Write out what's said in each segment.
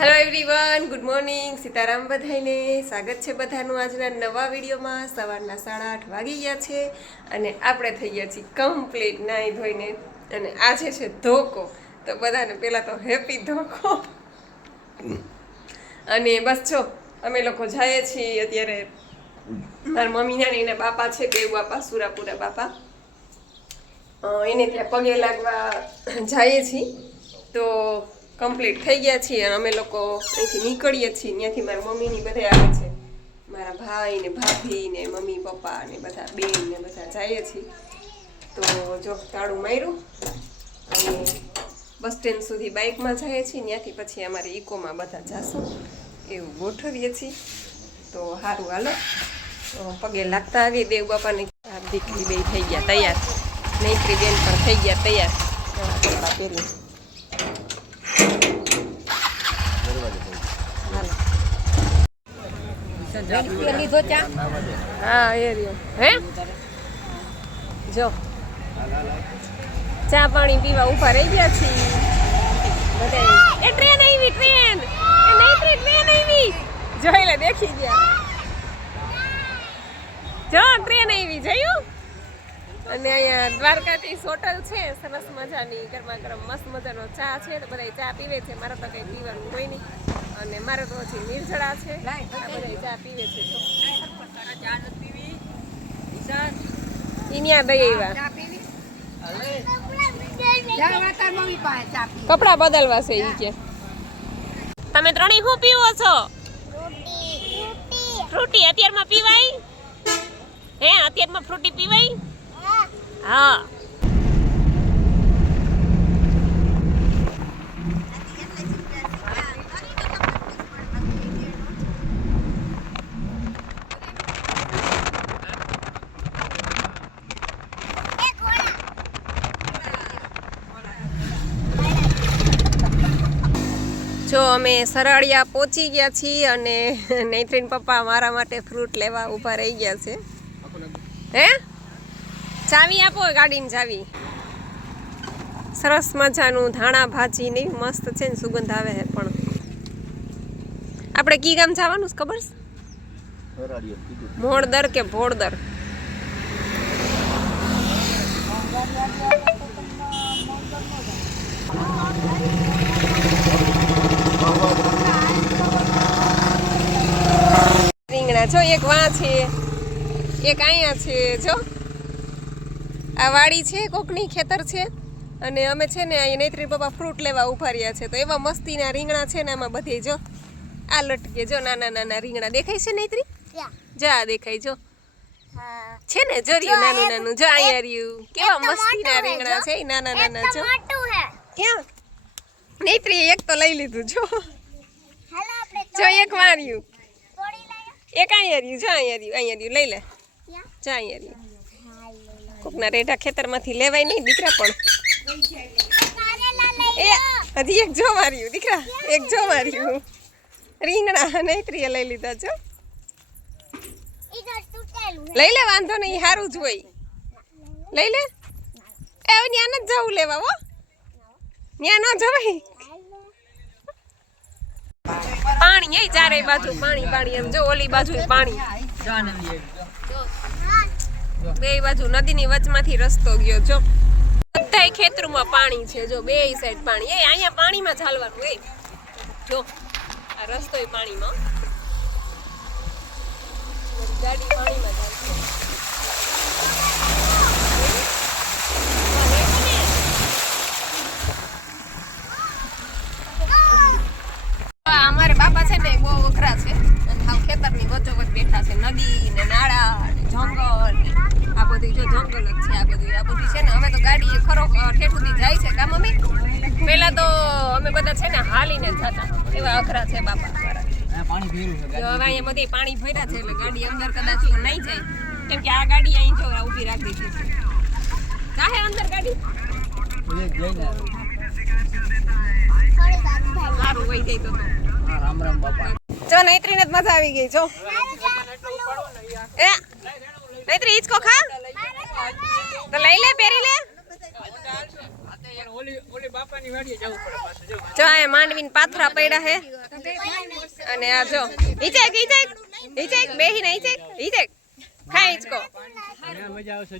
Hello everyone, good morning, Sitaram બધાઈને સ્વાગત છે બધાનું આજના નવા વિડીયોમાં। સવારના 8:30 વાગી ગયા છે અને આપણે થઈ ગયા છીએ કમ્પ્લીટ નાહી ધોઈને અને આજે છે ધોકો। તો બધાને પહેલાં તો હેપી ધોકો। અને બસ જો અમે લોકો જઈએ છીએ અત્યારે મારા મમ્મીના ને એના બાપા છે, બે બાપા, સુરાપુરા બાપા, એને ત્યાં પગે લાગવા જઈએ છીએ। તો કમ્પ્લીટ થઈ ગયા છીએ અને અમે લોકો અહીંથી નીકળીએ છીએ। ત્યાંથી મારા મમ્મીની બધા આવે છે, મારા ભાઈ ને ભાભી ને મમ્મી પપ્પા ને બધા બેન ને બધા જઈએ છીએ। તો જો તાળું માર્યું અને બસ સ્ટેન્ડ સુધી બાઇકમાં જઈએ છીએ, ત્યાંથી પછી અમારે ઇકોમાં બધા જાશું એવું ગોઠવીએ છીએ। તો સારું હાલો પગે લાગતા આવીએ દેવ બાપાને। દીકરી બે થઈ ગયા તૈયાર, નૈત્રી બેન પણ થઈ ગયા તૈયાર, કપડાં પહેરી। હા એ રહ્યો હે જો ચા પાણી પીવા ઉભા રહી ગયા છીએ બધા। એ ટ્રેન આવી, ટ્રેન એ નૈત્રી ટ્રેન આવી, જોઈ લે, દેખી ગયા જો ટ્રેન આવી, જોયું। અને અહીંયા દ્વારકાધીશ હોટલ છે, સરસ મજાની ગરમા ગરમ મસ્ત મજાનો ચા છે, તો બધા ચા પીવે છે। મારે તો કંઈ પીવાનું હોય નહીં અને મારે તો હજી નિર્જળા છે, બધા ચા પીવે છે। જો ઇન્યા દઈ આવ્યા, કપડા બદલવા છે ઈ કે। તમે ત્રણેય શું પીવો છો? ફ્રૂટી અત્યારમાં પીવાય હે? અત્યારમાં ફ્રૂટી પીવાય? હા જો અમે સરાળિયા પહોંચી ગયા છીએ અને નૈત્રીન પપ્પા મારા માટે ફ્રૂટ લેવા ઊભા રહી ગયા છે। હે ચાવી આપો, ગાડીની ચાવી। સરસ મજાનું ધાણા ભાજી ને મસ્ત છે ને, સુગંધ આવે છે। પણ આપણે કી ગામ જવાનું ખબર છે? મોડદર કે ભોળદર? રીંગણા જો એક વાં છે, એક અહીંયા છે। જો આ વાડી છે, કોકની ખેતર છે અને અમે છે ને અહીંયા નૈત્રી પપ્પા ફ્રૂટ લેવા ઉભા રહ્યા છે। તો એવા મસ્તીના રીંગણા છે ને આમાં બધે। જો આ લટકે, જો નાના નાના રીંગણા દેખાય છે નૈત્રી? જો આ દેખાય, જો છે ને, જો રહ્યું નાનું નાનું, જો અહીંયા રહ્યું, કેવા મસ્તીના રીંગણા છે નાના નાના। જો ક્યાં નૈત્રી એક તો લઈ લીધું, જો જો એક વાર્યું, એક અહીંયા રહ્યું, જો અહીંયા રહ્યું, લઈ લે, જો અહીંયા રહ્યું। કોકના રેઢા ખેતરમાંથી લેવાય નહીં દીકરા, પણ એ હજી એક જો માર્યું દીકરા, એક જો માર્યું રીંગણા નૈત્રીએ લઈ લીધા। જો લઈ લે, વાંધો નહીં, સારું જ હોય, લઈ લે। એ ન્યા ન જવું લેવા, હો ન્યા ન જવાય। પાણી એ ચારે બાજુ પાણી પાણી, એમ જો ઓલી બાજુ પાણી, બે બાજુ નદીની વચમાંથી રસ્તો ગયો। જો બધાય ખેતરમાં પાણી છે, જો બે સાઈડ પાણી। એ અહીંયા પાણીમાં ચાલવાનું એ જો આ રસ્તો પાણીમાં, ગાડી પાણીમાં જાય છે। અમારે બાપા છે ને બહુ વખરા છે અને હાવ ખેતરની વચ્ચોવચ બેઠા છે, નદી ને નાળા ને જંગલ ને આ બધું, જો જંગલ જ છે આ બધું છે ને। અમે તો ગાડી ખરો ઠેઠ સુધી જાય છે, કા મમ્મી? પેલા તો અમે બધા છે ને હાલીને જ જતા, એવા અઘરા છે બાપા મારા। હવે અહીંયા બધી પાણી ભર્યા છે એટલે ગાડી અંદર કદાચ નહીં જાય, કેમ કે આ ગાડી અહીં જો ઊભી રાખી દીધી છે। જાહે અંદર ગાડી સારું વહી જાય તો રામ રામ બાપા। જો નૈત્રીને જ મજા આવી ગઈ। જો એ નૈત્રી હિચકો ખા તો લઈ લે, પહેરી લે। જો આ માંડવીને પાથરા પડ્યા છે, અને આ જો ઈચેક બેહીને ઈચેક ખાઈ ઈચકો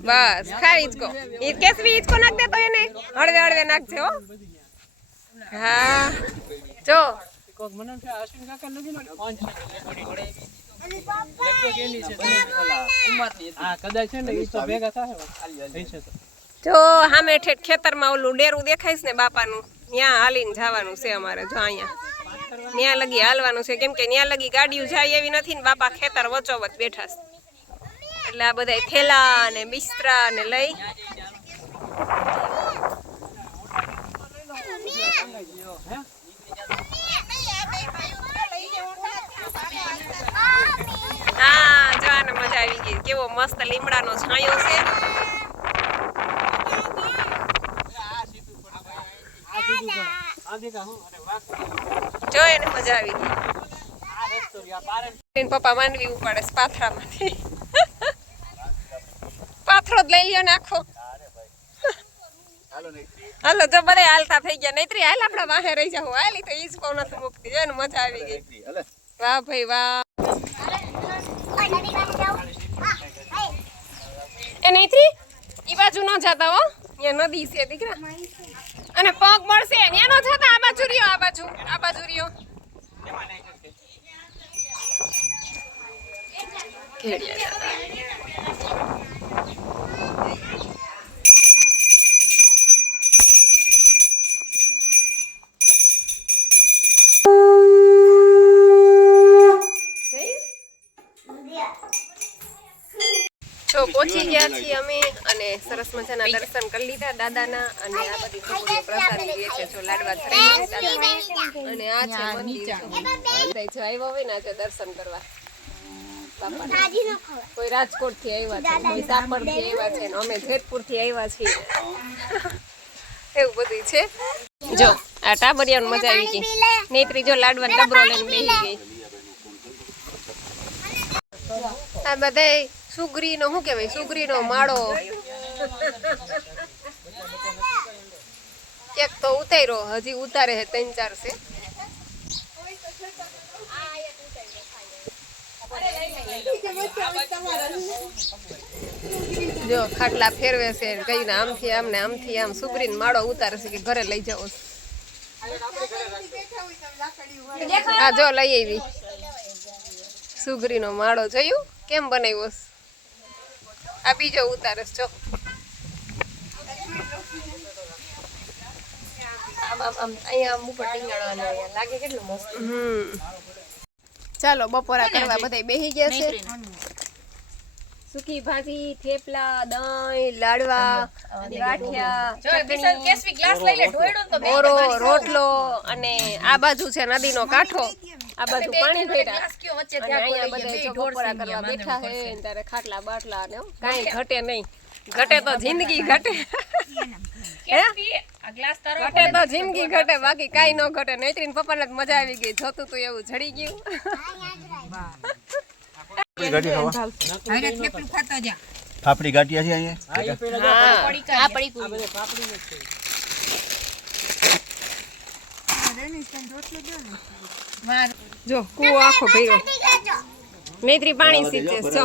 બસ ખાઈ ઈચકો ઈ કેસરી ઈચકો નાખ દે તો એને હળવે હળવે નાખજે હો હા જો કોક મને છે અશ્વિન કાકા નથી ને હા કદાચ છે ને ઈ તો ભેગા થાય થઈ છે તો જો સામે ઠેઠ ખેતરમાં ઓલું ડેરું દેખાઈશ ને બાપાનું ત્યાં હાલીને જવાનું છે અમારે જો અહીંયા ત્યાં લગી હાલવાનું છે કેમ કે ત્યાં લગી ગાડીઓ જાય એવી નથી ને બાપા ખેતર વચોવચ બેઠા છે એટલે આ બધા થેલા ને બિસ્તરા ને લઈ હા જો આને મજા આવી ગઈ કેવો મસ્ત લીમડાનો છાંયો છે જો એને મજા આવી ગઈ પપ્પા માંડવી ઉપાડે પાથરામાંથી પાથરો જ લઈ લ્યો ને આખો હાલો જો બધા હાલતા થઈ ગયા નહીતરી હાલ આપડા વાહે રહી જાવ હાલી તો ઈજ કોણ નથી મૂકતી જો ને મજા આવી ગઈ વાહ ભાઈ વાહ એ નહીતરી ઈ બાજુ ન જતા હો અહીંયા નદી છે દીકરા અને પગ મળશે ત્યાં ન જતા આ બાજુ રહ્યો તો પહોંચી ગયા છીએ અમે અને સરસ મજાના દર્શન કરી લીધા દાદાના અને આ બધી છોકરીઓ પ્રસાદી લે છે જો લાડવા ધરાઈ અને આ છે મંદિર જો આવ્યો હોય ને આજે દર્શન કરવા કોઈ રાજકોટ થી આવ્યા છે કોઈ સાપર થી આવ્યા છે અમે જેતપુર થી આવ્યા છીએ એવું બધું છે જો આ ટાબરિયાનું મજા આવી ગઈ નેત્રી જો લાડવાનો ડબરો લઈને બેસી ગઈ આ બધાય સુગરીનો શું કહેવાય સુગરીનો માળો એક તો ઉતાર્યો હજી ઉતારે છે 3-4 છે જો ખાટલા ફેરવે છે કઈ ને આમથી આમ ને આમથી આમ સુગરીનો માળો ઉતારે છે કે ઘરે લઈ જાવ આ જો લઈ આવી સુગરીનો માળો જોયું કેમ બનાવ્યો આ બીજો ઉતારે જો ચાલો બપોરા કરવા બધા બેસી ગયા છે સુકી ભાજી થેપલા દહીં લાડવા ગાંઠિયા ઓરો રોટલો અને આ બાજુ છે નદીનો કાંઠો આ બાજુ પાણી ભર્યા અને અહીંયા બધા જો બપોરા કરવા બેઠા છે ત્યારે ખાટલા બાટલા ને કાંઈ ઘટે નહીં ઘટે તો જિંદગી ઘટે ઘટે તો જિંદગી ઘટે બાકી કાંઈ ન ઘટે નૈત્રીન પપ્પાને જ મજા આવી ગઈ જોતું તું એવું જડી ગયું પાપડી ગાંઠિયા છે અહીંયા જો કૂવો આખો ભર્યો નૈત્રી પાણી સીચે જો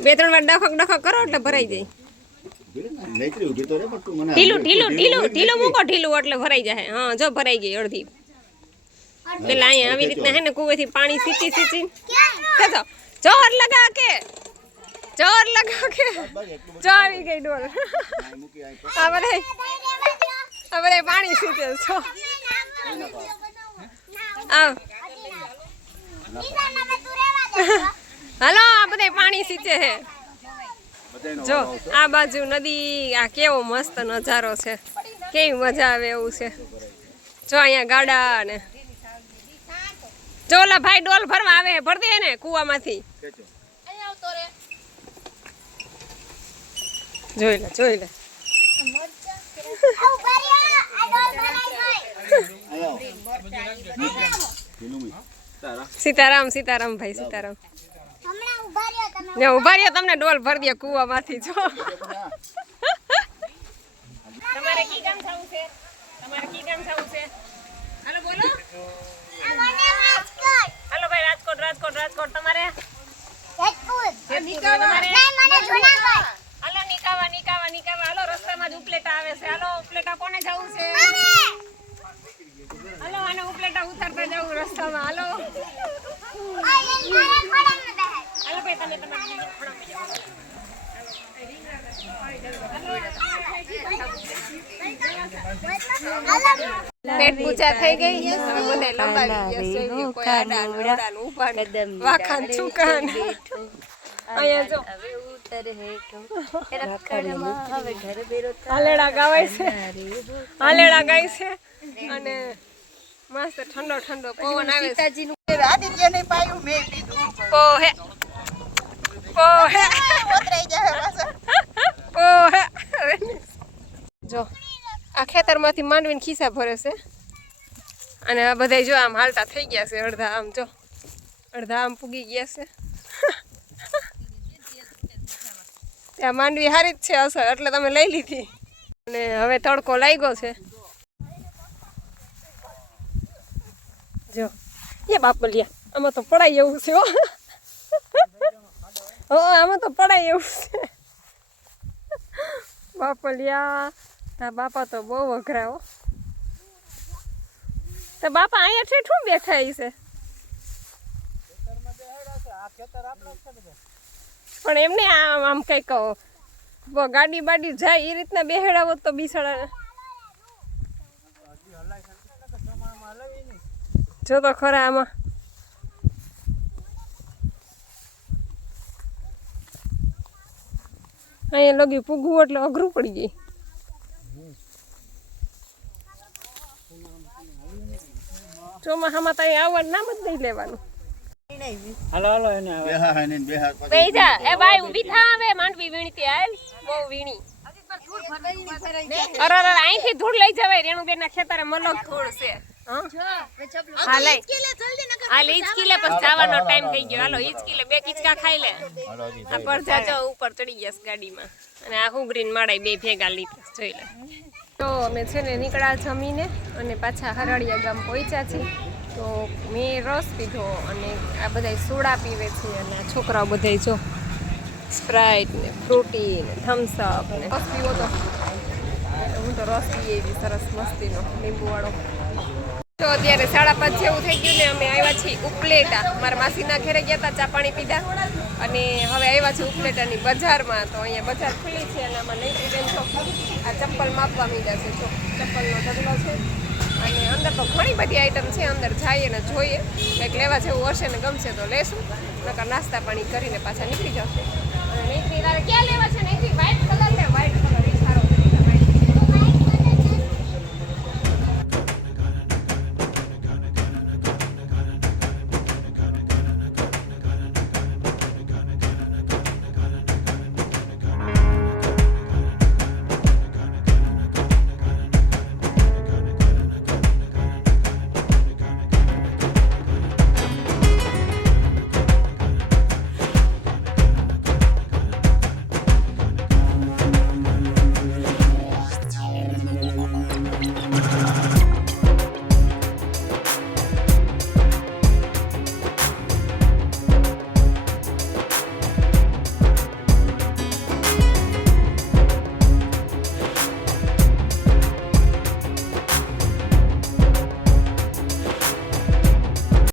2-3 વાર ડખક કરો એટલે ભરાઈ જાય ઢીલું મૂકો ઢીલું એટલે ભરાઈ જાય હા જો ભરાઈ ગઈ અડધી પેલા અહીંયા આવી રીતના હે ને કુવેથી પાણી સીચી જોર લગા કે જો આવી ગઈ ડોલ આ બધા પાણી સીચે છો હાલો આ બધા પાણી સીચે છે જો આ બાજુ નદી આ કેવો મસ્ત નજારો છે કેવી મજા આવે એવું છે જો અહીંયા ગાડા ને જો ઓલા ભાઈ ડોલ ભરવા આવે ભર દે ને કુવામાંથી જોઈ લે સીતારામ ભાઈ સીતારામ ઉભા રહ્યો તમને ડોલ ભર દે કુવામાંથી જો તમારે કી કામ થવું છે હાલો બોલો જવું રસ્તામાં હાલો ભાઈ તમે પેટ પૂજા થઈ ગઈ હવે મને લંબાવી ગયા છે કોઈ આડા નોડા ઉભા વાખાન ચુકાન અહીંયા જો હાલેડા ગાવાય છે હાલેડા ગાય છે અને મસ્ત ઠંડો ઠંડો પવન આવે છે આદિત્યને પાયું મેં પીધું પોહે પોહે ઉતરાઈ જાય પાછો પોહે જો આ ખેતરમાંથી માંડવીને ખિસ્સા ભરે છે અને આ બધા જો આમ હાલતા થઈ ગયા છે અડધા આમ જો અડધા આમ પૂગી ગયા છે ત્યાં માંડવી સારી જ છે અસર એટલે તમે લઈ લીધી અને હવે તડકો લાગ્યો છે જો એ બાપલિયા આમાં તો પડાય એવું છે હો આમાં તો પડાય એવું છે બાપલિયા તા બાપા તો બહુ અઘરા હો તો બાપા અહીંયા ઠેઠું બેઠા છે પણ એમને આમ આમ કંઈક ગાડી બાડી જાય એ રીતના બેહેડાવો તો બિસાડા જો તો ખરા આમાં અહીંયા લગી પૂગવું એટલે અઘરું પડી ગઈ ચોમાસામાં તો અહીંયા આવવાનું નામ જ નહીં લેવાનું હાલો હાલો એને હવે બેહા હે ને બેહા પછી બેજા એ ભાઈ ઊભી થા હવે માંડવી વીણતી આલ બહુ વીણી અરે અરે અહીંથી ધૂળ લઈ જવાય રેણુબેન ના ખેતરે મલક ધૂળ છે હા લઈ હાલ ઈચકીલે પછી જવાનો ટાઈમ થઈ ગયો હાલો ઈચકીલે બે કિચકા ખાઈ લે આ પર જાજો ઉપર ચડી ગયા છે ગાડીમાં અને આ હુંગરીને માળાઈ બે ભેગા લીધા જોઈ લે તો અમે છે ને નીકળ્યા જમીને અને પાછા હરાળિયા ગામ પહોંચ્યા છીએ તો મેં રસ પીધો અને આ બધા સોડા પીવે છે અને આ છોકરાઓ બધા જો સ્પ્રાઇટ ને ફ્રૂટી ને થમ્સઅપ ને રસ પીવો તો હું તો રસ પીએ એવી સરસ મસ્તીનો લીંબુવાળો તો અત્યારે 5:30 જેવું થઈ ગયું ને અમે આવ્યા છીએ ઉપલેટા મારા માસીના ઘરે ગયા હતા ચા પાણી પીધા અને હવે આવ્યા છીએ ઉપલેટાની બજારમાં તો અહીંયા બજાર ખુલ્લી છે અને આમાં નહીં બેન તો આ ચપ્પલ માપવા માંડ્યા છે જો ચપ્પલનો ઢગલો છે અને અંદર તો ઘણી બધી આઈટમ છે અંદર જઈએ ને જોઈએ કંઈક લેવા જેવું હશે ને ગમશે તો લેશું નકર નાસ્તા પાણી કરીને પાછા નીકળી જશે અને નહીંથી તારે ક્યાં લેવા છે નહીંથી વાઇટ